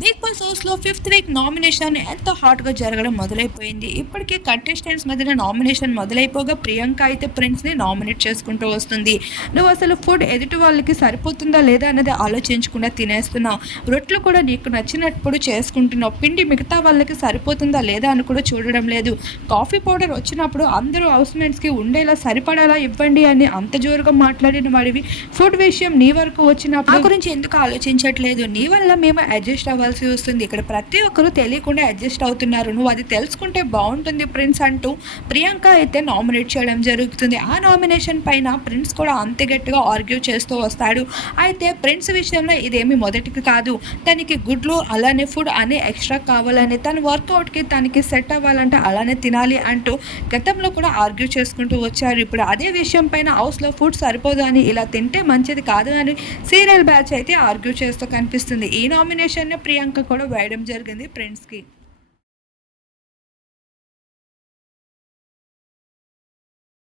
भी big Boss హౌస్లో fifth week nomination ఎంతో హాట్గా జరగడం మొదలైపోయింది. ఇప్పటికే కంటెస్టెంట్స్ మధ్యన నామినేషన్ మొదలైపోగా ప్రియాంక అయితే ప్రిన్స్ని నామినేట్ చేసుకుంటూ వస్తుంది. నువ్వు అసలు ఫుడ్ ఎదుటి వాళ్ళకి సరిపోతుందా లేదా అనేది ఆలోచించకుండా తినేస్తున్నావు. రొట్టెలు కూడా నీకు నచ్చినప్పుడు చేసుకుంటున్నావు. పిండి మిగతా వాళ్ళకి సరిపోతుందా లేదా అని కూడా చూడడం లేదు. కాఫీ పౌడర్ వచ్చినప్పుడు అందరూ హౌస్కి ఉండేలా సరిపడేలా ఇవ్వండి అని అంత జోరుగా మాట్లాడిన వాడివి. ఫుడ్ విషయం నీ వరకు వచ్చినప్పుడు గురించి ఎందుకు ఆలోచించట్లేదు? నీ వల్ల మేము అడ్జస్ట్ అవ్వాల్సి వస్తుంది ఇక్కడ ప్రతి ఒక్కరూ తెలియకుండా అడ్జస్ట్ అవుతున్నారు. నువ్వు అది తెలుసుకుంటే బాగుంటుంది ప్రిన్స్ అంటూ ప్రియాంక అయితే నామినేట్ చేయడం జరుగుతుంది. ఆ నామినేషన్ పైన ప్రిన్స్ కూడా అంతే గట్టిగా ఆర్గ్యూ చేస్తూ వస్తాడు. అయితే ప్రిన్స్ విషయంలో ఇదేమి మొదటికి కాదు. తనకి గుడ్లు అలానే ఫుడ్ అనే ఎక్స్ట్రా కావాలని తన వర్కౌట్కి తనకి సెట్ అవ్వాలంటే అలానే తినాలి అంటూ గతంలో కూడా ఆర్గ్యూ చేసుకుంటూ వచ్చారు. ఇప్పుడు అదే విషయం పైన హౌస్లో ఫుడ్ సరిపోదు అని ఇలా తింటే మంచిది కాదు అని సీరియల్ బ్యాచ్ అయితే ఆర్గ్యూ చేస్తూ కనిపిస్తుంది. ఈ నామినేషన్ ప్రియాంక కూడా వేయడం జరిగింది ఫ్రెండ్స్కి.